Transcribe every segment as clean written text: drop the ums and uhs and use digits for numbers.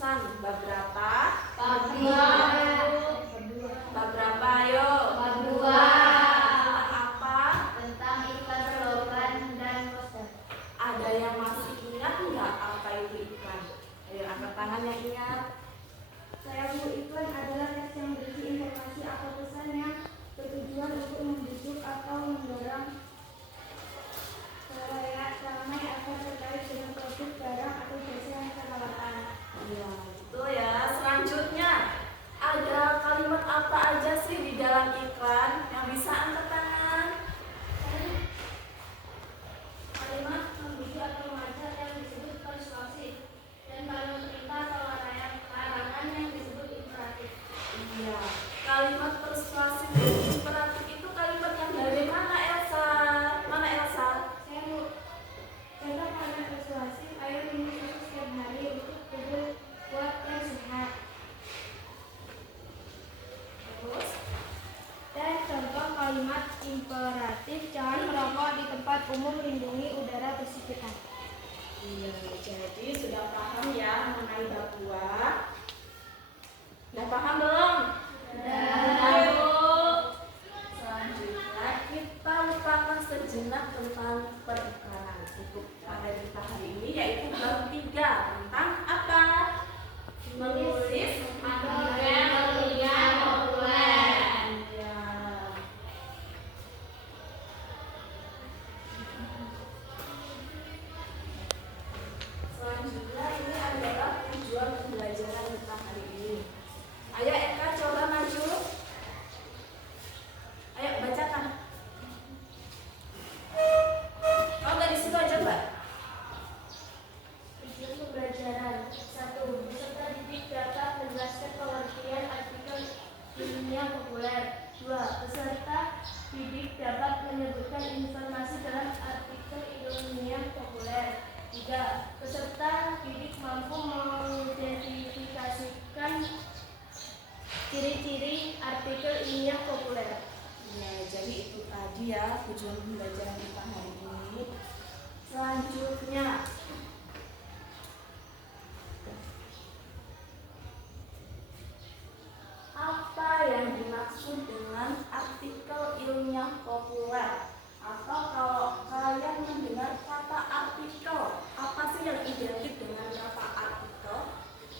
keputusan bab berapa? Bab 2. Bab berapa ayo? Bab 2. Tentang apa? Tentang iklan slogan dan poster. Ada yang masih ingat nggak apa itu iklan? Ayo angkat tangan yang ingat. Saya Bu, iklan adalah teks yang berisi informasi atau pesan yang bertujuan untuk membujuk atau mendorong khalayak ramai agar tertarik dengan produk, barang, atau jasa yang kita tawarkan. Iya, itu ya. Selanjutnya, ada kalimat apa aja sih di dalam iklan yang bisa angkat tangan? Kalimat membujuk atau mengajak yang disebut persuasif, dan kalimat perintah atau larangan yang disebut imperatif. Iya, kalimat persuasif dan imperatif itu kalimat yang dari mana, Elsa? Mana Elsa? Saya mau contoh kalimat persuasif, ayo minum susu setiap hari untuk tubuh kuat dan sehat. Terus? Dan contoh kalimat imperatif, jangan merokok di tempat umum, lindungi udara bersih kita. Iya, jadi sudah paham ya mengenai bab 2? Sudah paham belum? Ayo. Selanjutnya kita lupakan sejenak tentang periklanan. Untuk materi kita hari ini yaitu bab 3 tentang apa? Menulis Slogan yang populer. Iya. Selanjutnya ini adalah tujuan pembelajaran kita hari ini. Ayo Eka coba maju. Ayo bacakan. Oh nggak di situ aja Mbak. Tujuan pembelajaran 1. Peserta didik dapat menjelaskan pengertian artikel ilmiah populer. 2. Peserta didik dapat menyebutkan informasi dalam artikel ilmiah populer. 3. Peserta didik mampu mengidentifikasikan ciri-ciri artikel ilmiah populer. Ya, jadi itu tadi ya tujuan pembelajaran kita hari ini. Selanjutnya apa yang dimaksud dengan artikel ilmiah populer? Atau kalau kalian mendengar kata artikel, apa sih yang identik dengan kata artikel?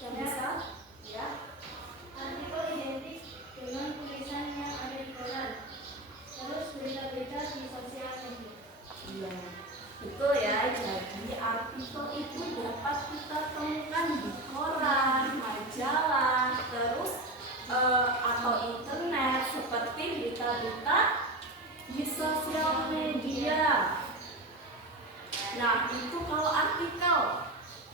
Yang bisa? Ya. Artikel identik dengan tulisan yang ada di koran, terus berita-berita di sosial media. Iya, betul ya. Jadi artikel itu dapat kita temukan di koran, majalah, terus atau internet seperti berita-berita di sosial media. Nah, itu kalau artikel.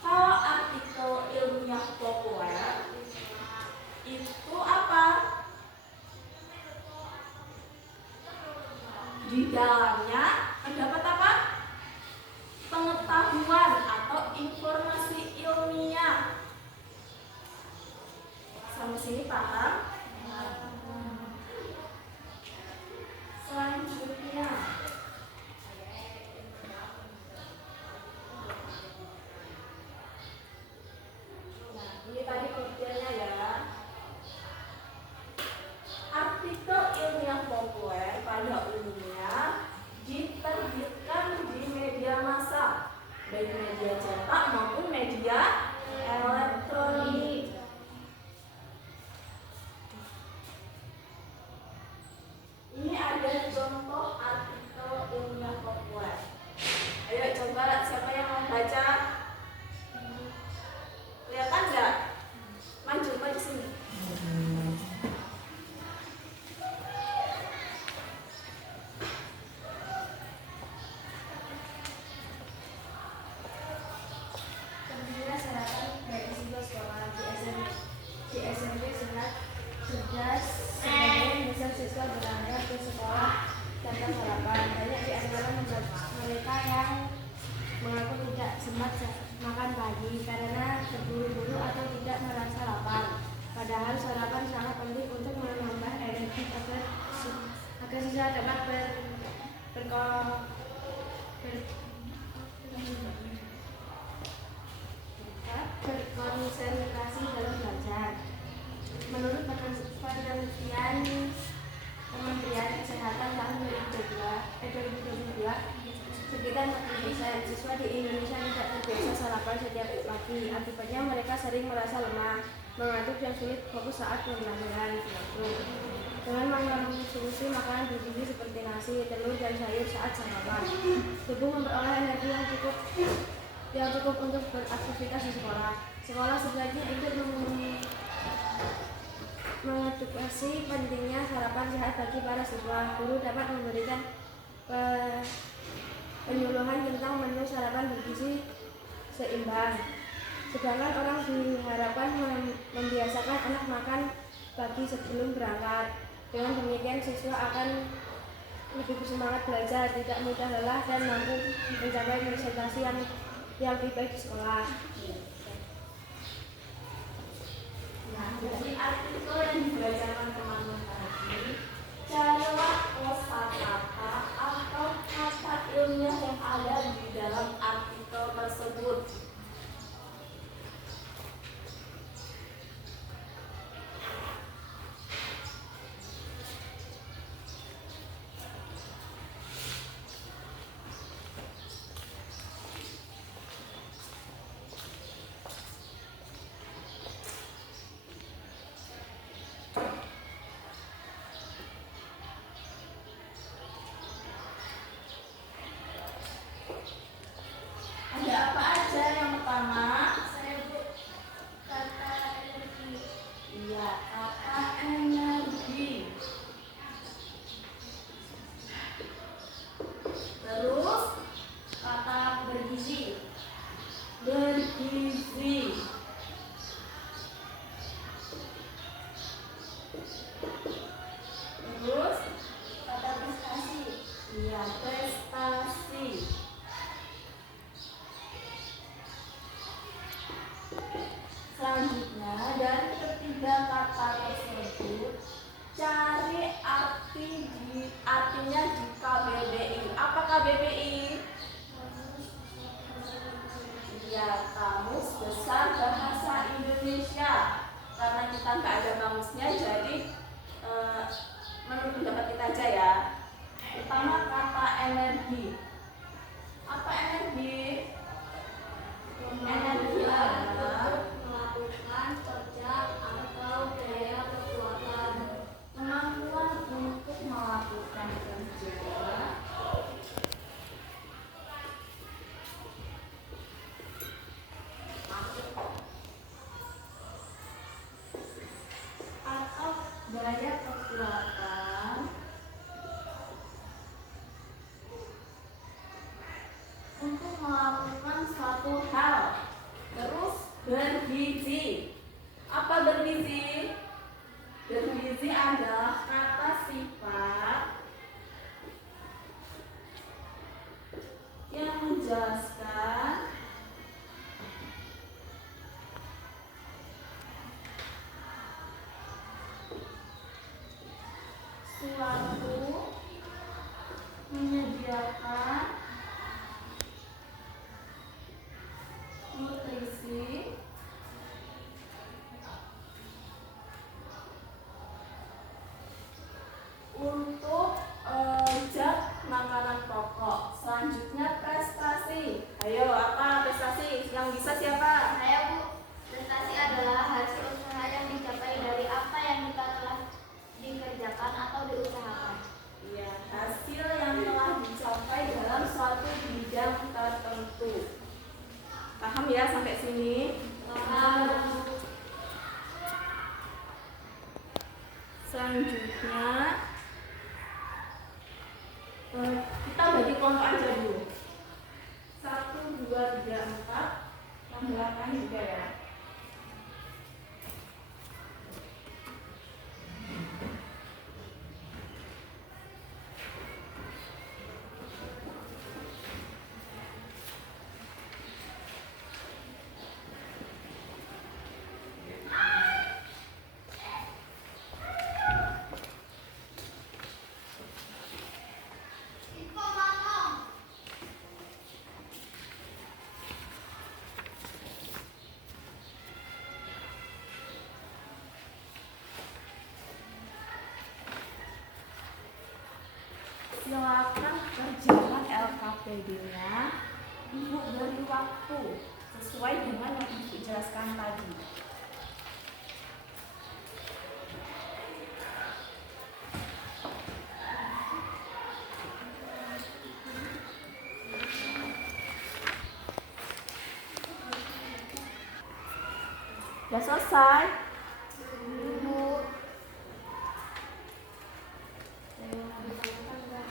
Kalau artikel ilmiah populer itu apa? Di dalamnya terdapat apa? Pengetahuan atau informasi ilmiah. Sampai sini paham? Selanjutnya nah, ini tadi pengertiannya ya. Artikel ilmiah populer pada umumnya diterbitkan di media massa, baik media cetak maupun media elektronik. Ini ada contoh artikel ilmiah populer. Ayo coba siapa yang mau baca? Kelihatan nggak? Maju sini. Tentunya sarapan dari siswa sekolah di SMP sangat cerdas, sebagian besar siswa berangkat ke sekolah tanpa sarapan. Banyak di antara mereka yang mengaku tidak sempat makan pagi karena terburu-buru atau tidak merasa lapar. Padahal sarapan sangat penting untuk menambah energi agar siswa dapat berkonsentrasi Menurut penelitian Kementerian Kesehatan tahun 2022, sekitar 40% siswa di Indonesia tidak terbiasa sarapan setiap pagi. Akibatnya mereka sering merasa lemah, mengantuk dan sulit fokus saat pembelajaran. Dengan mengonsumsi makanan bergizi seperti nasi, telur, dan sayur saat sarapan, tubuh memperoleh energi yang cukup untuk beraktivitas di sekolah. Sekolah sebaiknya ikut mengedukasi pentingnya sarapan sehat bagi para siswa. Guru dapat memberikan penyuluhan tentang menu sarapan bergizi seimbang. Sedangkan orang diharapkan membiasakan anak makan pagi sebelum berangkat. Dengan demikian siswa akan lebih bersemangat belajar, tidak mudah lelah, dan mampu mencapai prestasi yang lebih baik di sekolah. Nah, dari artikel yang dibacakan teman-teman tadi, carilah kosakata atau kata ilmiah yang ada di dalam artikel tersebut. Ada apa aja? Yang pertama, Kata energi. iya, kata energi. Terus kata bergizi. Bergizi. Terus kata prestasi. Iya, prestasi. Selanjutnya, dari ketiga kata tersebut, cari artinya di KBBI. Apa KBBI? Ya, Kamus Besar Bahasa Indonesia. Karena kita nggak ada kamusnya, jadi menurut pendapat kita aja ya. Pertama, kata energi. Apa energi? Energi adalah Melakukan kerja atau daya kekuatan. kemampuan untuk melakukan kerja atau daya kekuatan untuk melakukan suatu hal. Terus bergizi. Apa bergizi? Bergizi adalah kata sifat yang menjelaskan suatu menyediakan nutrisi untuk zat makanan pokok. Selanjutnya prestasi. Ayo, apa prestasi? Yang bisa siapa? Saya Bu, prestasi adalah hasil usaha yang dicapai dari apa yang kita telah dikerjakan atau diusahakan. Iya, hasil yang telah dicapai dalam suatu bidang tertentu. Paham ya sampai sini? Selanjutnya kita bagi kelompok aja dulu. 1, 2, 3, 4. Yang belakang juga ya. silakan kerjakan LKPD-nya. Ibu beri waktu sesuai dengan yang Ibu jelaskan tadi. Sudah selesai? Bu. Saya mau ditanyakan, Kak.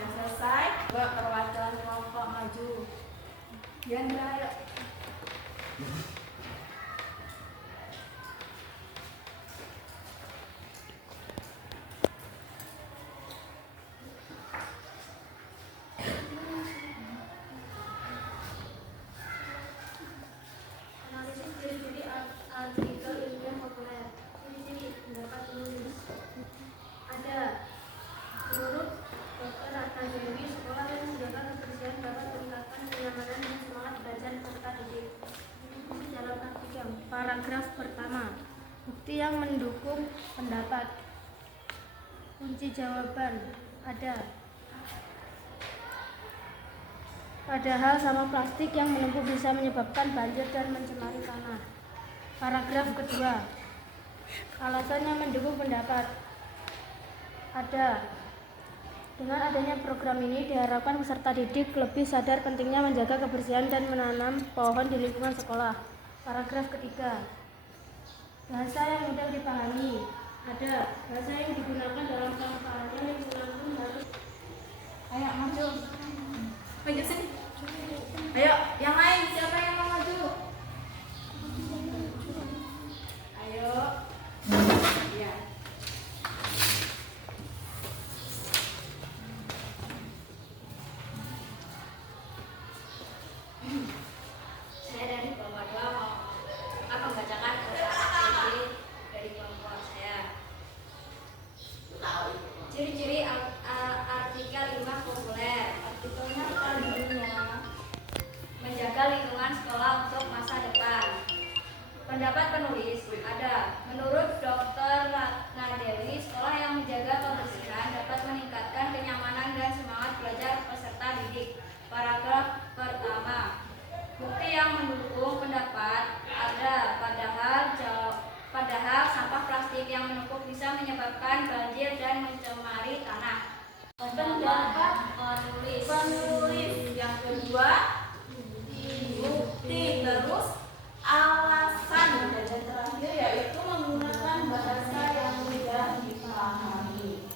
Sudah selesai? Coba perwakilan kelompok maju. Yandra, ayo. Analisis ciri-ciri artikel ilmiah populer. Ciri-ciri pendapat penulis. Ada. Menurut Dr. Ratna Dewi, sekolah yang menjaga kebersihan dapat meningkatkan kenyamanan dan semangat belajar peserta didik. Fungsi dalam artikel. Paragraf pertama. Bukti yang mendukung pendapat. Kunci jawaban. Ada. Padahal sampah plastik yang menumpuk bisa menyebabkan banjir dan mencemari tanah. Paragraf kedua. Alasan yang mendukung pendapat. Ada. Dengan adanya program ini diharapkan peserta didik lebih sadar pentingnya menjaga kebersihan dan menanam pohon di lingkungan sekolah. Paragraf ketiga. Bahasa yang mudah dipahami. Ada. Bahasa yang digunakan dalam kampanye lingkungan pun harus. Ayo maju. Maju sini. Ayo, yang lain siapa yang mau maju? Ayo. Iya. Saya dari kelompok 2 akan membacakan ciri dari kelompok saya. Ciri-ciri artikel ilmiah populer. Artikelnya tadinya Menjaga lingkungan sekolah untuk masa depan. Pendapat penulis ada. Menurut Dr. Ratna Dewi, sekolah yang menjaga kebersihan dapat meningkatkan kenyamanan dan semangat belajar peserta didik. Paragraf pertama. Bukti yang mendukung pendapat ada. Padahal sampah plastik yang menumpuk bisa menyebabkan banjir dan mencemari tanah. pendapat penulis. Yang kedua bukti, terus alasan, dan yang terakhir yaitu menggunakan bahasa yang mudah dipahami.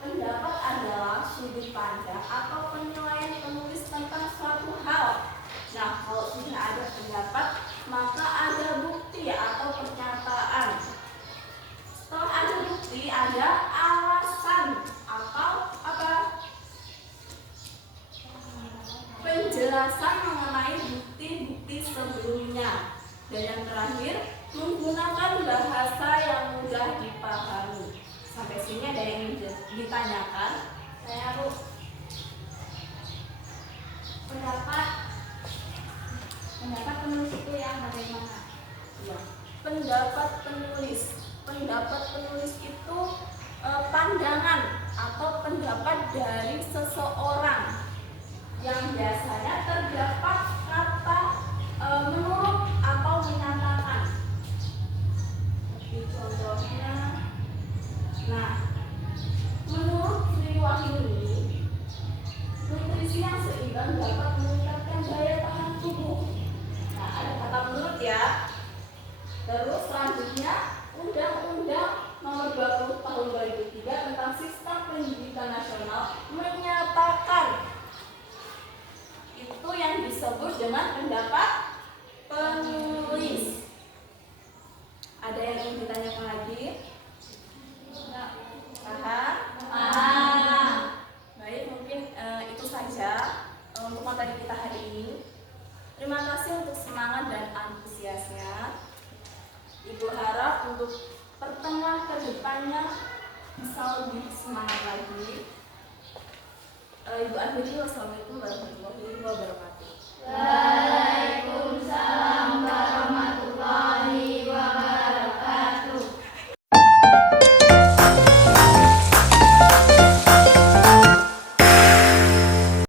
Pendapat adalah sudut pandang atau penilaian penulis tentang suatu hal. Nah, kalau sudah ada pendapat, maka ada bukti atau pernyataan. Setelah ada bukti, ada alasan atau apa? Penjelasan mengenai bukti-bukti sebelumnya. Dan yang terakhir, menggunakan bahasa yang mudah dipahami. Sampai sini ada yang ditanyakan? Saya Bu. Pendapat penulis itu yang bagaimana? Ya. Pendapat penulis itu pandangan atau pendapat dari seseorang yang biasanya terdapat kata menurut atau menyatakan. Seperti contohnya, nah, menurut Sri Wahyuni, nutrisi yang seimbang dapat meningkatkan daya tahan tubuh. Nah, ada kata menurut ya. Terus selanjutnya, Undang-Undang Nomor 20 Tahun 2003 tentang Sistem Pendidikan Nasional menyatakan. Itu yang disebut dengan pendapat penulis. Ada yang ingin ditanyakan lagi? untuk materi kita hari ini. Terima kasih untuk semangat dan antusiasnya. Ibu harap untuk pertemuan kedepannya bisa lebih semangat lagi. Ibu akhiri, wassalamualaikum warahmatullahi wabarakatuh.